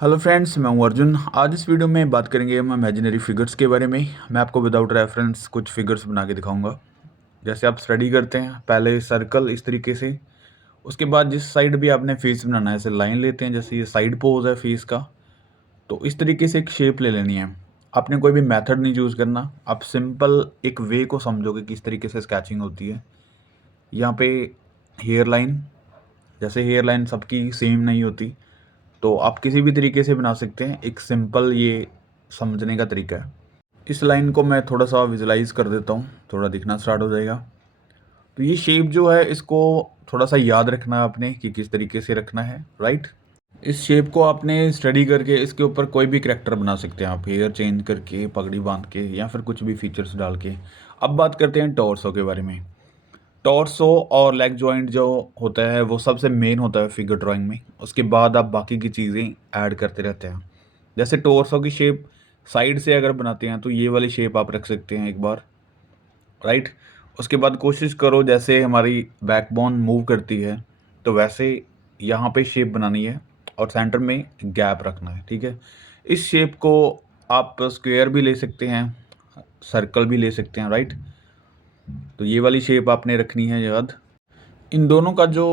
Hello friends, मैं हूं अर्जुन। आज इस वीडियो में बात करेंगे हम इमेजिनरी फिगर्स के बारे में। मैं आपको विदाउट रेफरेंस कुछ फिगर्स बना के दिखाऊंगा। जैसे आप स्टडी करते हैं, पहले सर्कल इस तरीके से, उसके बाद जिस साइड भी आपने फेस बनाना है ऐसे लाइन लेते हैं। जैसे ये साइड पोज है फेस का, तो इस तरीके से एक शेप ले लेनी है। आपने कोई भी मेथड नहीं चूज़ करना, आप सिंपल एक वे को समझोगे कि इस तरीके से स्केचिंग होती है। यहाँ पे हेयर लाइन, जैसे हेयर लाइन सबकी सेम नहीं होती, तो आप किसी भी तरीके से बना सकते हैं। एक सिंपल ये समझने का तरीका है। इस लाइन को मैं थोड़ा सा विजुलाइज कर देता हूँ, थोड़ा दिखना स्टार्ट हो जाएगा। तो ये शेप जो है, इसको थोड़ा सा याद रखना है आपने कि किस तरीके से रखना है, राइट। इस शेप को आपने स्टडी करके इसके ऊपर कोई भी करेक्टर बना सकते हैं आप, हेयर चेंज करके, पगड़ी बांध के, या फिर कुछ भी फीचर्स डाल के। अब बात करते हैं टॉर्सो के बारे में। टॉर्सो और लेग जॉइंट जो होता है वो सबसे मेन होता है फिगर ड्राइंग में। उसके बाद आप बाकी की चीज़ें ऐड करते रहते हैं। जैसे टॉर्सो की शेप साइड से अगर बनाते हैं तो ये वाली शेप आप रख सकते हैं एक बार, राइट। उसके बाद कोशिश करो जैसे हमारी बैकबोन मूव करती है तो वैसे यहाँ पे शेप बनानी है और सेंटर में गैप रखना है, ठीक है। इस शेप को आप स्क्वायर भी ले सकते हैं, सर्कल भी ले सकते हैं, राइट। तो ये वाली शेप आपने रखनी है याद। इन दोनों का जो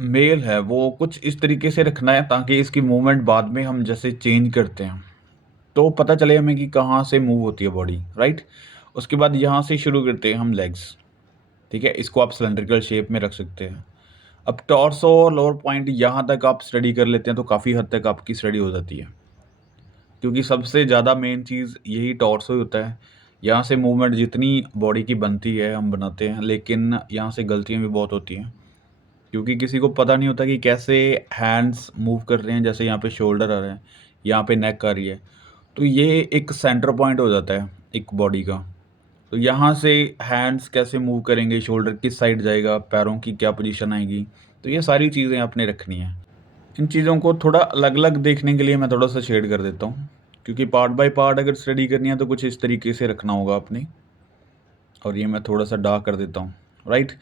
मेल है वो कुछ इस तरीके से रखना है ताकि इसकी मूवमेंट बाद में हम जैसे चेंज करते हैं तो पता चले हमें कि कहाँ से मूव होती है बॉडी, राइट। उसके बाद यहाँ से शुरू करते हैं हम लेग्स, ठीक है। इसको आप सिलेंड्रिकल शेप में रख सकते हैं। अब टॉर्सो और लोअर पॉइंट यहाँ तक आप स्टडी कर लेते हैं तो काफ़ी हद तक आपकी स्टडी हो जाती है, क्योंकि सबसे ज़्यादा मेन चीज़ यही टॉर्सो ही होता है। यहाँ से मूवमेंट जितनी बॉडी की बनती है हम बनाते हैं, लेकिन यहाँ से गलतियाँ भी बहुत होती हैं, क्योंकि किसी को पता नहीं होता कि कैसे हैंड्स मूव कर रहे हैं। जैसे यहाँ पे शोल्डर आ रहे हैं, यहाँ पे नेक आ रही है, तो ये एक सेंटर पॉइंट हो जाता है एक बॉडी का। तो यहाँ से हैंड्स कैसे मूव करेंगे, शोल्डर किस साइड जाएगा, पैरों की क्या पोजीशन आएगी, तो ये सारी चीज़ें आपने रखनी है। इन चीज़ों को थोड़ा अलग अलग देखने के लिए मैं थोड़ा सा शेड कर देता हूँ, क्योंकि पार्ट बाय पार्ट अगर स्टडी करनी है तो कुछ इस तरीके से रखना होगा आपने। और ये मैं थोड़ा सा डार्क कर देता हूँ, राइट।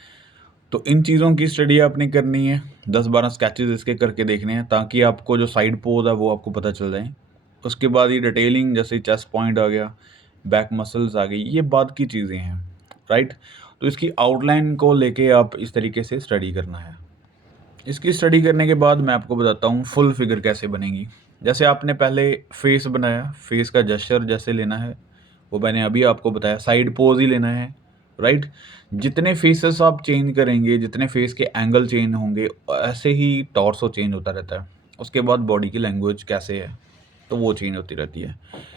तो इन चीज़ों की स्टडी आपने करनी है, 10-12 स्केचेस इसके करके देखने हैं ताकि आपको जो साइड पोज है वो आपको पता चल जाए। उसके बाद ये डिटेलिंग, जैसे चेस्ट पॉइंट आ गया, बैक मसल्स आ गई, ये बाद की चीज़ें हैं, राइट। तो इसकी आउटलाइन को लेके आप इस तरीके से स्टडी करना है। इसकी स्टडी करने के बाद मैं आपको बताता हूँ फुल फिगर कैसे बनेगी। जैसे आपने पहले फेस बनाया, फेस का जेस्चर जैसे लेना है वो मैंने अभी आपको बताया, साइड पोज ही लेना है, राइट। जितने फेसेस आप चेंज करेंगे, जितने फेस के एंगल चेंज होंगे, ऐसे ही टॉर्सो चेंज होता रहता है। उसके बाद बॉडी की लैंग्वेज कैसे है तो वो चेंज होती रहती है।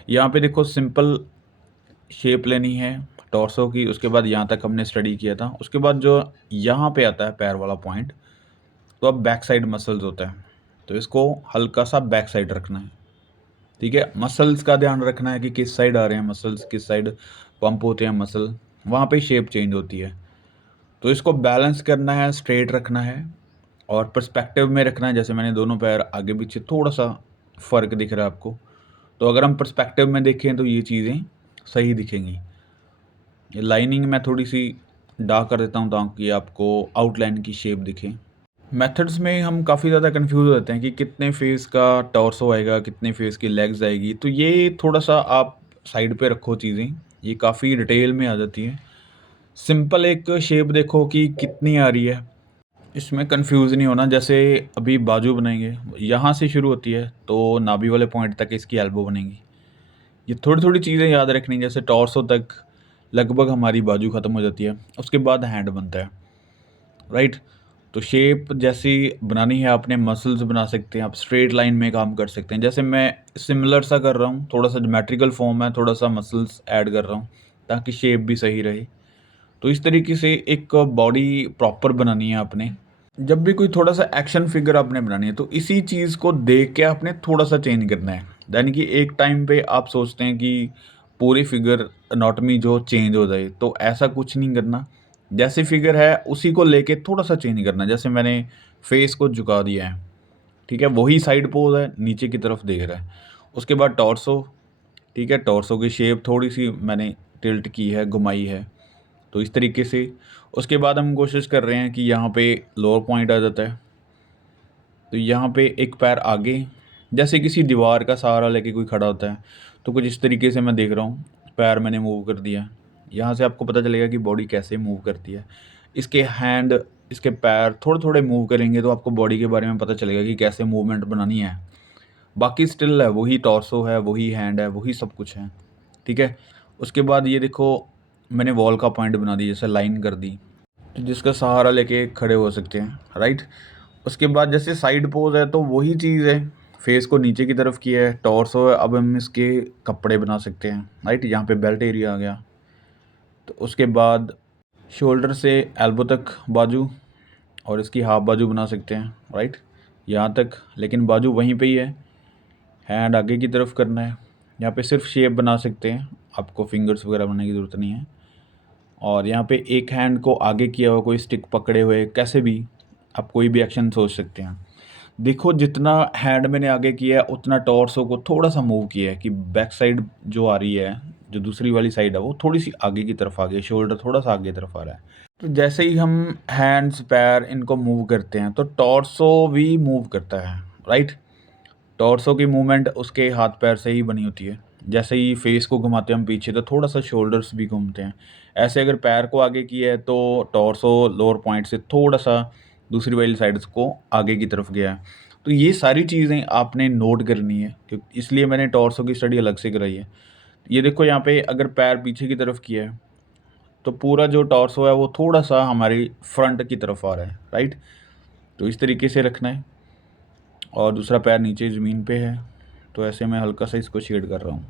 यहाँ पे देखो सिंपल शेप लेनी है टॉर्सो की। उसके बाद यहाँ तक हमने स्टडी किया था। उसके बाद जो यहाँ पे आता है पैर वाला पॉइंट, तो अब बैक साइड मसल्स होता है, तो इसको हल्का सा बैक साइड रखना है, ठीक है। मसल्स का ध्यान रखना है कि किस साइड आ रहे हैं मसल्स, किस साइड पंप होते हैं मसल, वहाँ पे शेप चेंज होती है। तो इसको बैलेंस करना है, स्ट्रेट रखना है और पर्सपेक्टिव में रखना है। जैसे मैंने दोनों पैर आगे पीछे, थोड़ा सा फ़र्क दिख रहा है आपको, तो अगर हम पर्सपेक्टिव में देखें तो ये चीज़ें सही दिखेंगी। ये लाइनिंग मैं थोड़ी सी डार्क कर देता हूँ ताकि आपको आउटलाइन की शेप दिखे। मेथड्स में हम काफ़ी ज़्यादा कंफ्यूज हो जाते हैं कि कितने फेस का टॉर्सो आएगा, कितने फेस की लेग्स आएगी, तो ये थोड़ा सा आप साइड पे रखो चीज़ें, ये काफ़ी डिटेल में आ जाती है। सिंपल एक शेप देखो कि कितनी आ रही है, इसमें कंफ्यूज नहीं होना। जैसे अभी बाजू बनाएंगे, यहाँ से शुरू होती है तो नाभि वाले पॉइंट तक इसकी एल्बो बनेगी। ये थोड़ी थोड़ी चीज़ें याद रखनी, जैसे टॉर्सो तक लगभग हमारी बाजू ख़त्म हो जाती है, उसके बाद हैंड बनता है, राइट। तो शेप जैसी बनानी है आपने, मसल्स बना सकते हैं आप, स्ट्रेट लाइन में काम कर सकते हैं। जैसे मैं सिमिलर सा कर रहा हूँ, थोड़ा सा ज्योमेट्रिकल फॉर्म है, थोड़ा सा मसल्स ऐड कर रहा हूँ ताकि शेप भी सही रहे। तो इस तरीके से एक बॉडी प्रॉपर बनानी है आपने। जब भी कोई थोड़ा सा एक्शन फिगर आपने बनानी है तो इसी चीज़ को देख के आपने थोड़ा सा चेंज करना है। यानी कि एक टाइम पे आप सोचते हैं कि पूरी फिगर अनाटमी जो चेंज हो जाए, तो ऐसा कुछ नहीं करना। जैसी फिगर है उसी को लेके थोड़ा सा चेंज करना। जैसे मैंने फेस को झुका दिया है, ठीक है, वही साइड पोज है, नीचे की तरफ देख रहा है। उसके बाद टॉर्सो, ठीक है, टॉर्सो की शेप थोड़ी सी मैंने टिल्ट की है, घुमाई है, तो इस तरीके से। उसके बाद हम कोशिश कर रहे हैं कि यहाँ पे लोअर पॉइंट आ जाता है, तो यहाँ पे एक पैर आगे जैसे किसी दीवार का सहारा लेके कोई खड़ा होता है, तो कुछ इस तरीके से मैं देख रहा हूँ, पैर मैंने मूव कर दिया। यहाँ से आपको पता चलेगा कि बॉडी कैसे मूव करती है। इसके हैंड, इसके पैर थोड़े-थोड़े मूव करेंगे तो आपको बॉडी के बारे में पता चलेगा कि कैसे मूवमेंट बनानी है। बाकी स्टिल है, वही टॉर्सो है, वही हैंड है, वही सब कुछ है, ठीक है? उसके बाद ये देखो, मैंने वॉल का पॉइंट बना दिया, जैसे लाइन कर दी, तो जिसका सहारा लेके खड़े हो सकते हैं, राइट? उसके बाद जैसे साइड पोज है तो वही चीज़ है, फेस को नीचे की तरफ किया है, टॉर्सो है, अब हम इसके कपड़े बना सकते हैं, राइट? यहाँ पे बेल्ट एरिया आ गया। तो उसके बाद शोल्डर से एल्बो तक बाजू, और इसकी हाफ बाजू बना सकते हैं, राइट? यहाँ तक, लेकिन बाजू वहीं पे ही है। हैंड आगे की तरफ करना है, यहाँ पे सिर्फ शेप बना सकते हैं, आपको फिंगर्स वगैरह बनाने की ज़रूरत नहीं है। और यहाँ पे एक हैंड को आगे किया हुआ, कोई स्टिक पकड़े हुए, कैसे भी आप कोई भी एक्शन सोच सकते हैं। देखो, जितना हैंड मैंने आगे किया है उतना टॉर्सो को थोड़ा सा मूव किया है कि बैक साइड जो आ रही है, जो दूसरी वाली साइड है, वो थोड़ी सी आगे की तरफ आ गई, शोल्डर थोड़ा सा आगे की तरफ आ रहा है। तो जैसे ही हम हैंड्स, पैर इनको मूव करते हैं तो टॉर्सो भी मूव करता है, राइट? टॉर्सो की मूवमेंट उसके हाथ पैर से ही बनी होती है। जैसे ही फेस को घुमाते हैं हम पीछे तो थोड़ा सा शोल्डर्स भी घूमते हैं। ऐसे अगर पैर को आगे किया है तो टॉर्सो लोअर पॉइंट से थोड़ा सा दूसरी वाली साइड्स को आगे की तरफ गया है। तो ये सारी चीज़ें आपने नोट करनी है, क्योंकि इसलिए मैंने टॉर्सो की स्टडी अलग से कराई है। ये देखो, यहाँ पे अगर पैर पीछे की तरफ किया है तो पूरा जो टॉर्सो है वो थोड़ा सा हमारी फ्रंट की तरफ आ रहा है, राइट? तो इस तरीके से रखना है। और दूसरा पैर नीचे ज़मीन पे है, तो ऐसे मैं हल्का सा इसको शेड कर रहा हूँ,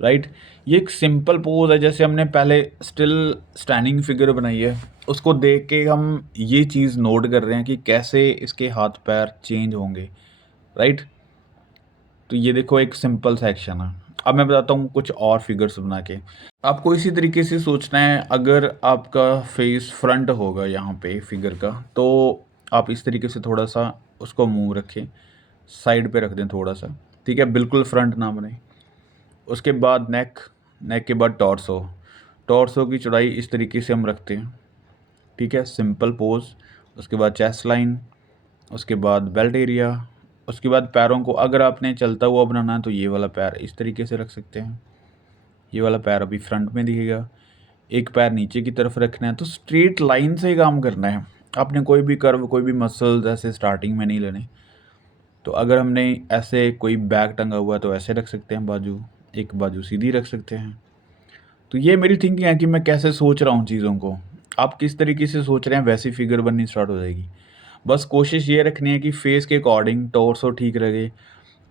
राइट? ये एक सिंपल पोज है, जैसे हमने पहले स्टिल स्टैंडिंग फिगर बनाई है, उसको देख के हम ये चीज़ नोट कर रहे हैं कि कैसे इसके हाथ पैर चेंज होंगे, राइट? तो ये देखो, एक सिंपल सा एक्शन है। अब मैं बताता हूँ कुछ और फिगर्स बना के। आपको इसी तरीके से सोचना है, अगर आपका फेस फ्रंट होगा यहाँ पे फिगर का, तो आप इस तरीके से थोड़ा सा उसको मूव रखें, साइड पे रख दें थोड़ा सा, ठीक है? बिल्कुल फ्रंट ना बने। उसके बाद नेक, नेक के बाद टॉर्सो, टॉर्सो की चौड़ाई इस तरीके से हम रखते हैं, ठीक है? Simple pose. उसके बाद चेस्ट लाइन, उसके बाद बेल्ट एरिया, उसके बाद पैरों को अगर आपने चलता हुआ बनाना है तो ये वाला पैर इस तरीके से रख सकते हैं, ये वाला पैर अभी फ्रंट में दिखेगा, एक पैर नीचे की तरफ रखना है। तो स्ट्रेट लाइन से ही काम करना है, आपने कोई भी कर्व, कोई भी मसल्स ऐसे स्टार्टिंग में नहीं लेने। तो अगर हमने ऐसे कोई बैग टंगा हुआ है तो ऐसे रख सकते हैं बाजू, एक बाजू सीधी रख सकते हैं। तो ये मेरी थिंकिंग है कि मैं कैसे सोच रहा हूँ चीज़ों को। आप किस तरीके से सोच रहे हैं वैसी फिगर बननी स्टार्ट हो जाएगी। बस कोशिश ये रखनी है कि फेस के अकॉर्डिंग टॉर्सो ठीक लगे,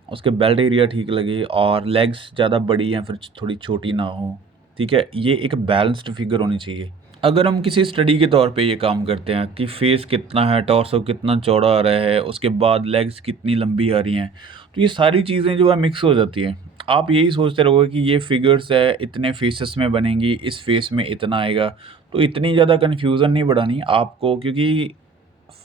उसके बेल्ट एरिया ठीक लगे, और लेग्स ज़्यादा बड़ी या फिर थोड़ी छोटी ना हो, ठीक है? ये एक बैलेंस्ड फिगर होनी चाहिए। अगर हम किसी स्टडी के तौर पे ये काम करते हैं कि फेस कितना है, टॉर्सो कितना चौड़ा आ रहा है, उसके बाद लेग्स कितनी लंबी आ रही हैं, तो ये सारी चीज़ें जो है मिक्स हो जाती हैं। आप यही सोचते रहोगे कि ये फिगर्स है, इतने फेसेस में बनेंगी, इस फेस में इतना आएगा, तो इतनी ज़्यादा कन्फ्यूज़न नहीं बढ़ानी आपको, क्योंकि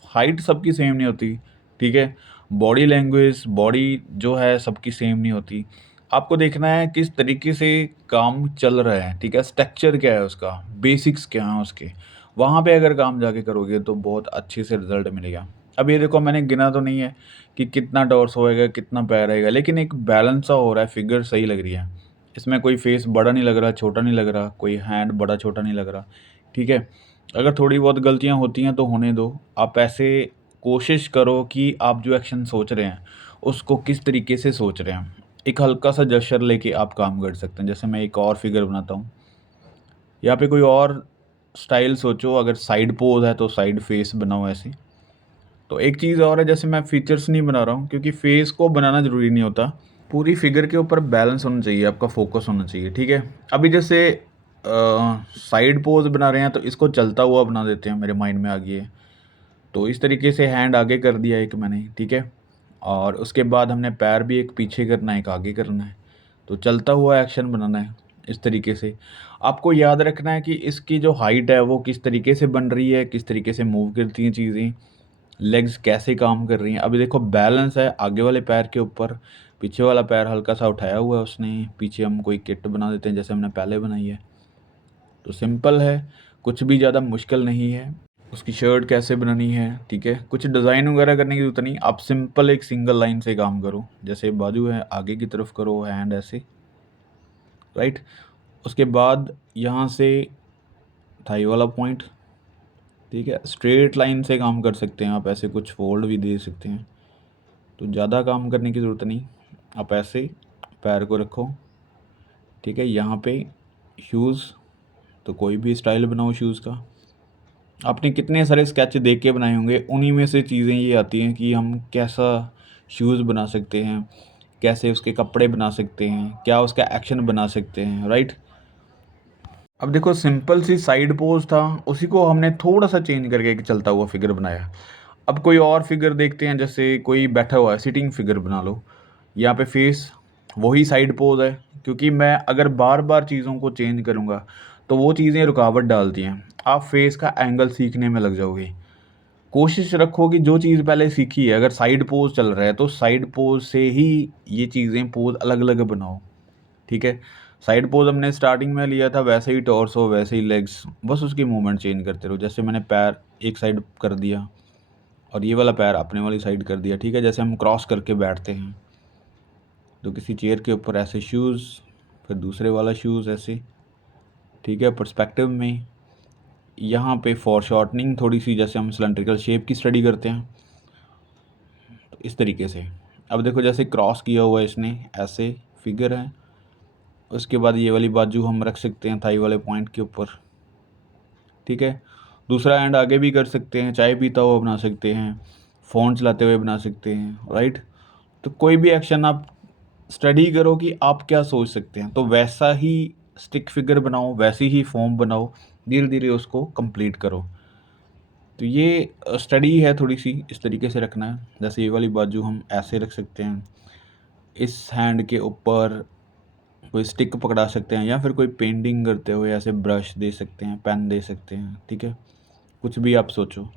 हाइट सबकी सेम नहीं होती, ठीक है? बॉडी लैंग्वेज, बॉडी जो है सबकी सेम नहीं होती। आपको देखना है किस तरीके से काम चल रहा है, ठीक है? स्ट्रक्चर क्या है उसका, बेसिक्स क्या हैं उसके, वहाँ पे अगर काम जाके करोगे तो बहुत अच्छे से रिज़ल्ट मिलेगा। अब ये देखो, मैंने गिना तो नहीं है कि कितना टॉर्स होएगा, कितना पैर रहेगा, लेकिन एक बैलेंस सा हो रहा है, फिगर सही लग रही है। इसमें कोई फेस बड़ा नहीं लग रहा, छोटा नहीं लग रहा, कोई हैंड बड़ा छोटा नहीं लग रहा, ठीक है? अगर थोड़ी बहुत गलतियाँ होती हैं तो होने दो। आप ऐसे कोशिश करो कि आप जो एक्शन सोच रहे हैं, उसको किस तरीके से सोच रहे हैं। एक हल्का सा जेस्चर लेके आप काम कर सकते हैं। जैसे मैं एक और फिगर बनाता हूँ। यहाँ पे कोई और स्टाइल सोचो, अगर साइड पोज़ है तो साइड फेस बनाओ ऐसे। तो एक चीज़ और है, जैसे मैं फीचर्स नहीं बना रहा हूँ क्योंकि फेस को बनाना ज़रूरी नहीं होता। पूरी फिगर के ऊपर बैलेंस होना चाहिए, आपका फोकस होना चाहिए, ठीक है? अभी जैसे साइड पोज़ बना रहे हैं तो इसको चलता हुआ बना देते हैं, मेरे माइंड में आ गई है। तो इस तरीके से हैंड आगे कर दिया एक मैंने, ठीक है? और उसके बाद हमने पैर भी एक पीछे करना है, एक आगे करना है। तो चलता हुआ एक्शन बनाना है इस तरीके से। आपको याद रखना है कि इसकी जो हाइट है वो किस तरीके से बन रही है, किस तरीके से मूव करती हैं चीज़ें, लेग्स कैसे काम कर रही हैं। अभी देखो, बैलेंस है आगे वाले पैर के ऊपर, पीछे वाला पैर हल्का सा उठाया हुआ है उसने, पीछे हम कोई किट बना देते हैं जैसे हमने पहले बनाई है। तो सिंपल है, कुछ भी ज़्यादा मुश्किल नहीं है। उसकी शर्ट कैसे बनानी है, ठीक है। कुछ डिज़ाइन वगैरह करने की ज़रूरत नहीं, आप सिंपल एक सिंगल लाइन से काम करो। जैसे बाजू है आगे की तरफ करो, हैंड ऐसे, राइट। उसके बाद यहाँ से थाई वाला पॉइंट, ठीक है। स्ट्रेट लाइन से काम कर सकते हैं आप, ऐसे कुछ फोल्ड भी दे सकते हैं, तो ज़्यादा काम करने की ज़रूरत नहीं। आप ऐसे पैर को रखो, ठीक है। यहाँ पे शूज़, तो कोई भी स्टाइल बनाओ शूज़ का। आपने कितने सारे स्केच देख के बनाए होंगे, उन्हीं में से चीज़ें ये आती हैं कि हम कैसा शूज़ बना सकते हैं, कैसे उसके कपड़े बना सकते हैं, क्या उसका एक्शन बना सकते हैं, राइट। अब देखो सिंपल सी साइड पोज था, उसी को हमने थोड़ा सा चेंज करके एक चलता हुआ फिगर बनाया। अब कोई और फिगर देखते हैं, जैसे कोई बैठा हुआ है, सिटिंग फिगर बना लो। यहाँ पे फेस वही साइड पोज है, क्योंकि मैं अगर बार बार चीज़ों को चेंज करूँगा तो वो चीज़ें रुकावट डालती हैं। आप फेस का एंगल सीखने में लग जाओगे। कोशिश रखो कि जो चीज़ पहले सीखी है, अगर साइड पोज चल रहा है तो साइड पोज से ही ये चीज़ें पोज अलग अलग बनाओ, ठीक है। साइड पोज हमने स्टार्टिंग में लिया था, वैसे ही टॉर्सो, वैसे ही लेग्स, बस उसकी मूवमेंट चेंज करते रहो। जैसे मैंने पैर एक साइड कर दिया और ये वाला पैर अपने वाली साइड कर दिया, ठीक है। जैसे हम क्रॉस करके बैठते हैं तो किसी चेयर के ऊपर ऐसे शूज़, फिर दूसरे वाला शूज़ ऐसे, ठीक है। पर्सपेक्टिव में यहाँ पे फॉर शॉर्टनिंग थोड़ी सी, जैसे हम सिलेंड्रिकल शेप की स्टडी करते हैं, तो इस तरीके से। अब देखो जैसे क्रॉस किया हुआ है इसने, ऐसे फिगर है। उसके बाद ये वाली बाजू हम रख सकते हैं थाई वाले पॉइंट के ऊपर, ठीक है। दूसरा हैंड आगे भी कर सकते हैं, चाय पीता हुआ बना सकते हैं, फ़ोन चलाते हुए बना सकते हैं, राइट। तो कोई भी एक्शन आप स्टडी करो कि आप क्या सोच सकते हैं, तो वैसा ही स्टिक फिगर बनाओ, वैसी ही फॉर्म बनाओ, धीरे धीरे उसको कंप्लीट करो। तो ये स्टडी है थोड़ी सी, इस तरीके से रखना है। जैसे ये वाली बाजू हम ऐसे रख सकते हैं, इस हैंड के ऊपर कोई स्टिक पकड़ा सकते हैं, या फिर कोई पेंटिंग करते हुए ऐसे ब्रश दे सकते हैं, पेन दे सकते हैं, ठीक है। कुछ भी आप सोचो।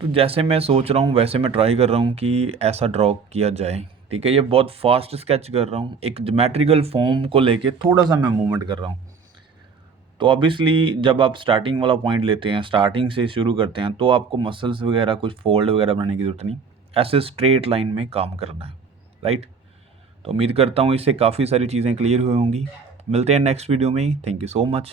तो जैसे मैं सोच रहा हूँ वैसे मैं ट्राई कर रहा हूँ कि ऐसा ड्रॉ किया जाए, ठीक है। ये बहुत फास्ट स्केच कर रहा हूँ, एक ज्योमेट्रिकल फॉर्म को लेके थोड़ा सा मैं मूवमेंट कर रहा हूँ। तो ऑब्वियसली जब आप स्टार्टिंग वाला पॉइंट लेते हैं, स्टार्टिंग से शुरू करते हैं, तो आपको मसल्स वगैरह कुछ फोल्ड वगैरह बनाने की ज़रूरत नहीं, ऐसे स्ट्रेट लाइन में काम करना है, राइट। तो उम्मीद करता हूँ इससे काफ़ी सारी चीज़ें क्लियर हुई होंगी। मिलते हैं नेक्स्ट वीडियो में। Thank you so much.